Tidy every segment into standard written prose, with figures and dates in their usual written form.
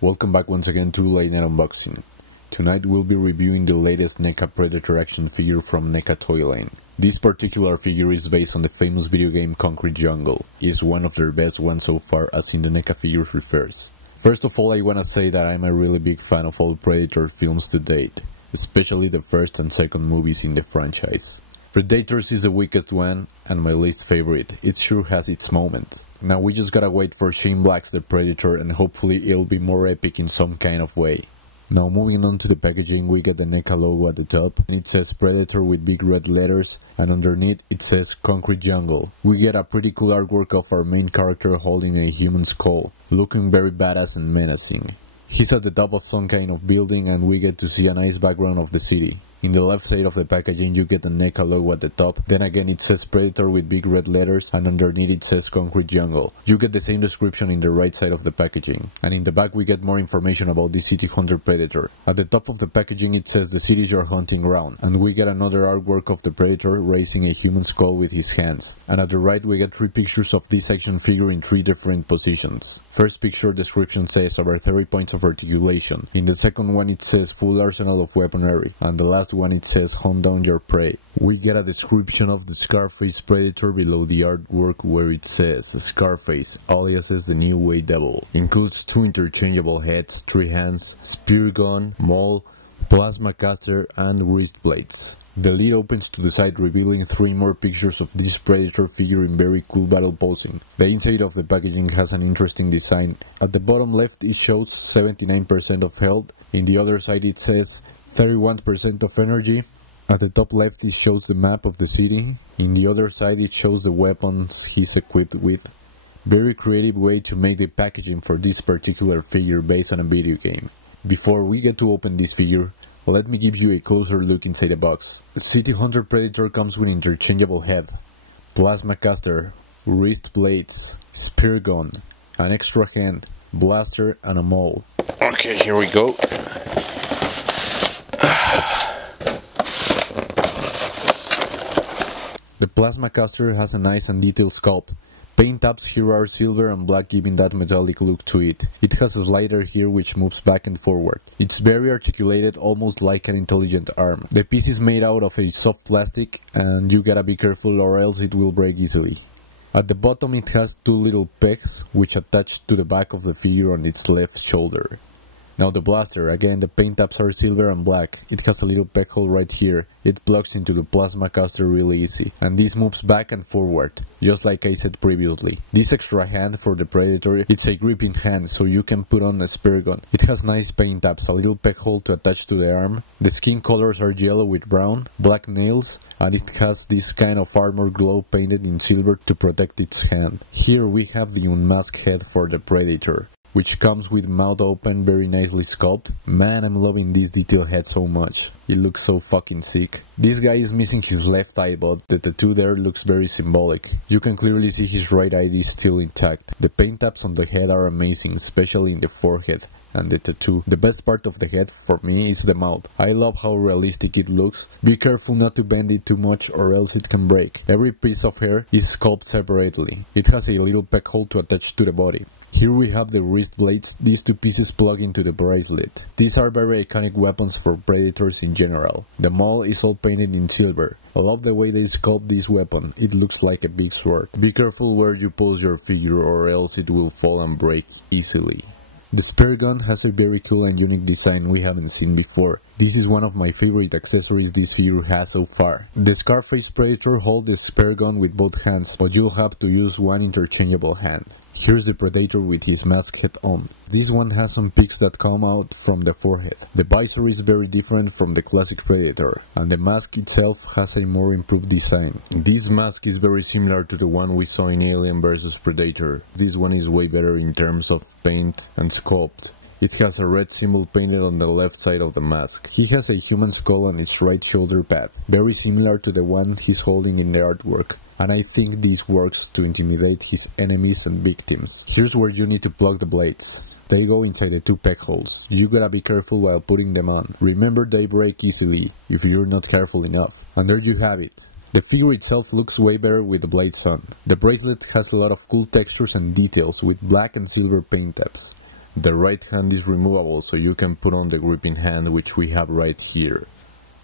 Welcome back once again to Late Night Unboxing. Tonight we'll be reviewing the latest NECA Predator action figure from NECA Toyline. This particular figure is based on the famous video game Concrete Jungle. It's one of their best ones so far as in the NECA figures refers. First of all, I wanna say that I'm a really big fan of all Predator films to date, especially the first and second movies in the franchise. Predators is the weakest one and my least favorite. It sure has its moment. Now we just gotta wait for Shane Black's The Predator and hopefully it'll be more epic in some kind of way. Now moving on to the packaging, we get the NECA logo at the top and it says Predator with big red letters, and underneath it says Concrete Jungle. We get a pretty cool artwork of our main character holding a human skull, looking very badass and menacing. He's at the top of some kind of building and we get to see a nice background of the city. In the left side of the packaging you get the NECA logo at the top, then again it says Predator with big red letters and underneath it says Concrete Jungle. You get the same description in the right side of the packaging. And in the back we get more information about the City Hunter Predator. At the top of the packaging it says the city's your hunting ground, and we get another artwork of the Predator raising a human skull with his hands. And at the right we get 3 pictures of this action figure in 3 different positions. First picture description says over 30 points of articulation. In the second one it says full arsenal of weaponry, and the last one it says hunt down your prey. We get a description of the Scarface Predator below the artwork where it says Scarface, alias the New Way Devil. Includes 2 interchangeable heads, 3 hands, spear gun, maul, plasma caster and wrist blades. The lid opens to the side revealing 3 more pictures of this Predator figure in very cool battle posing. The inside of the packaging has an interesting design. At the bottom left it shows 79% of health, in the other side it says 31% of energy. At the top left it shows the map of the city, in the other side it shows the weapons he's equipped with. Very creative way to make the packaging for this particular figure based on a video game. Before we get to open this figure, let me give you a closer look inside the box. The City Hunter Predator comes with interchangeable head, plasma caster, wrist blades, spear gun, an extra hand, blaster and a maul. Okay, here we go. The plasma caster has a nice and detailed sculpt. Paint tabs here are silver and black, giving that metallic look to it. It has a slider here which moves back and forward. It's very articulated, almost like an intelligent arm. The piece is made out of a soft plastic and you gotta be careful or else it will break easily. At the bottom it has 2 little pegs which attach to the back of the figure on its left shoulder. Now the blaster, again the paint tabs are silver and black. It has a little peg hole right here. It plugs into the plasma caster really easy. And this moves back and forward, just like I said previously. This extra hand for the Predator, it's a gripping hand so you can put on a spear gun. It has nice paint tabs, a little peg hole to attach to the arm. The skin colors are yellow with brown, black nails, and it has this kind of armor glow painted in silver to protect its hand. Here we have the unmasked head for the Predator, which comes with mouth open, very nicely sculpted. Man, I'm loving this detailed head so much. It looks so fucking sick. This guy is missing his left eye, but the tattoo there looks very symbolic. You can clearly see his right eye is still intact. The paint tabs on the head are amazing, especially in the forehead and the tattoo. The best part of the head for me is the mouth. I love how realistic it looks. Be careful not to bend it too much or else it can break. Every piece of hair is sculpted separately. It has a little peg hole to attach to the body. Here we have the wrist blades. These 2 pieces plug into the bracelet. These are very iconic weapons for Predators in general. The maul is all painted in silver. I love the way they sculpt this weapon. It looks like a big sword. Be careful where you pose your figure or else it will fall and break easily. The spear gun has a very cool and unique design we haven't seen before. This is one of my favorite accessories this figure has so far. The Scarface Predator holds the spear gun with both hands, but you'll have to use 1 interchangeable hand. Here's the Predator with his masked head on. This one has some peaks that come out from the forehead. The visor is very different from the classic Predator, and the mask itself has a more improved design. This mask is very similar to the one we saw in Alien vs Predator. This one is way better in terms of paint and sculpt. It has a red symbol painted on the left side of the mask. He has a human skull on its right shoulder pad, very similar to the one he's holding in the artwork. And I think this works to intimidate his enemies and victims. Here's where you need to plug the blades. They go inside the 2 peg holes. You gotta be careful while putting them on. Remember, they break easily if you're not careful enough. And there you have it. The figure itself looks way better with the blades on. The bracelet has a lot of cool textures and details with black and silver paint tabs. The right hand is removable, so you can put on the gripping hand, which we have right here.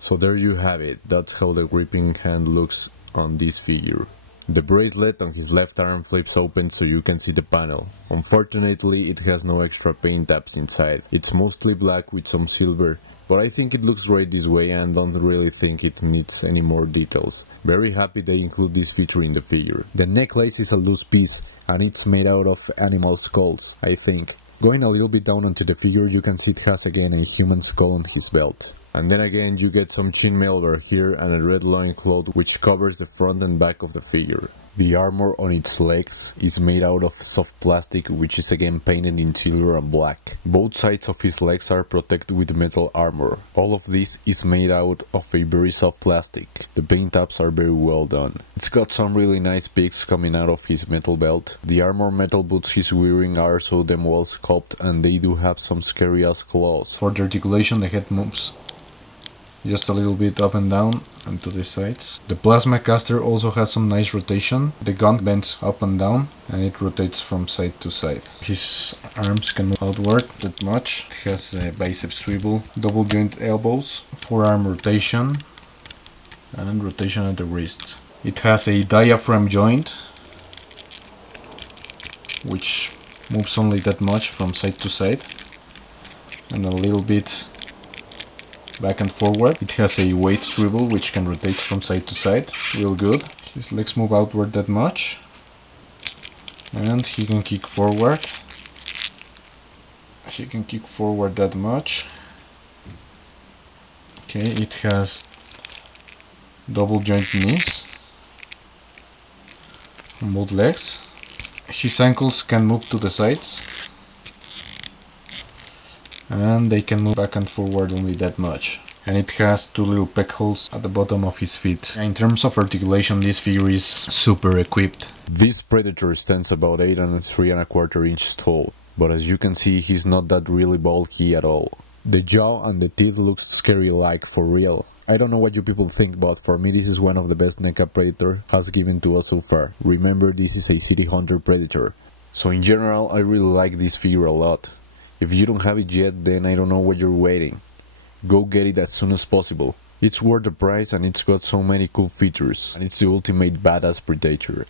So there you have it, that's how the gripping hand looks on this figure. The bracelet on his left arm flips open so you can see the panel. Unfortunately, it has no extra paint tabs inside. It's mostly black with some silver, but I think it looks great this way and don't really think it needs any more details. Very happy they include this feature in the figure. The necklace is a loose piece and it's made out of animal skulls, I think. Going a little bit down onto the figure, you can see it has again a human skull on his belt. And then again you get some chainmail over here and a red loincloth which covers the front and back of the figure. The armor on its legs is made out of soft plastic, which is again painted in silver and black. Both sides of his legs are protected with metal armor. All of this is made out of a very soft plastic. The paint tabs are very well done. It's got some really nice peaks coming out of his metal belt. The armor metal boots he's wearing are so damn well sculpted and they do have some scary ass claws. For the articulation, the head moves just a little bit up and down and to the sides. The plasma caster also has some nice rotation. The gun bends up and down and it rotates from side to side. His arms can move outward that much. It has a bicep swivel, double joint elbows, forearm rotation and rotation at the wrist. It has a diaphragm joint which moves only that much from side to side and a little bit back and forward. It has a weight swivel which can rotate from side to side, real good. His legs move outward that much and he can kick forward. He can kick forward that much. Okay, it has double joint knees on both legs. His ankles can move to the sides and they can move back and forward only that much. And it has two little peg holes at the bottom of his feet. In terms of articulation, this figure is super equipped. This Predator stands about 8 and 3¼ inches tall, but as you can see, he's not that really bulky at all. The jaw and the teeth looks scary-like for real. I don't know what you people think, but for me this is one of the best NECA Predator has given to us so far. Remember, this is a City Hunter Predator. So in general, I really like this figure a lot. If you don't have it yet, then I don't know what you're waiting. Go get it as soon as possible. It's worth the price and it's got so many cool features, and it's the ultimate badass Predator.